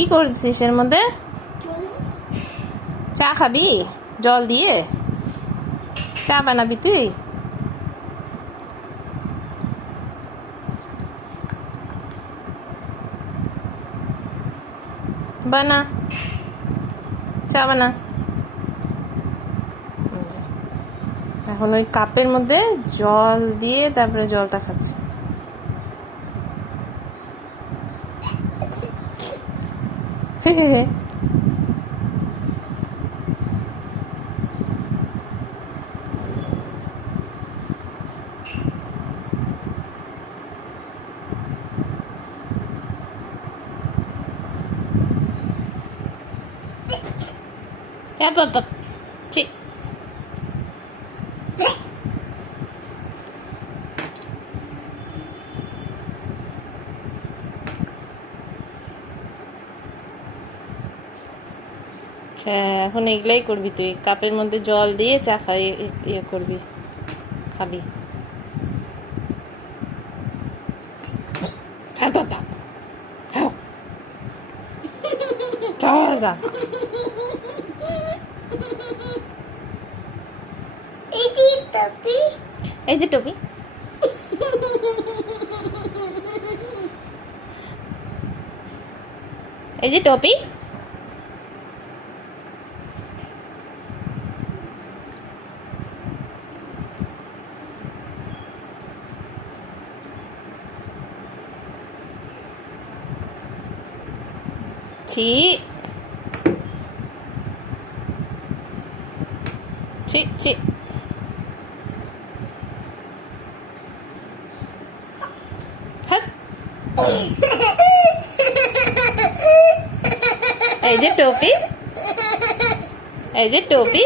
কি করছিস এর মধ্যে? চা খাবি জল দিয়ে? চা বানাবি তুই? বানা, চা বানা। এখন ওই কাপের মধ্যে জল দিয়ে তারপরে জলটা খাচ্ছে। হে হে হে। ছি। হ্যাঁ, এখন এগুলাই করবি তুই, কাপের মধ্যে জল দিয়ে চা খাই ইয়ে করবি, খাবি। এই যে টপি, এই যে টপি। ছি ছি ছি। হ্যাঁ, এই যে টপি, এই যে টপি।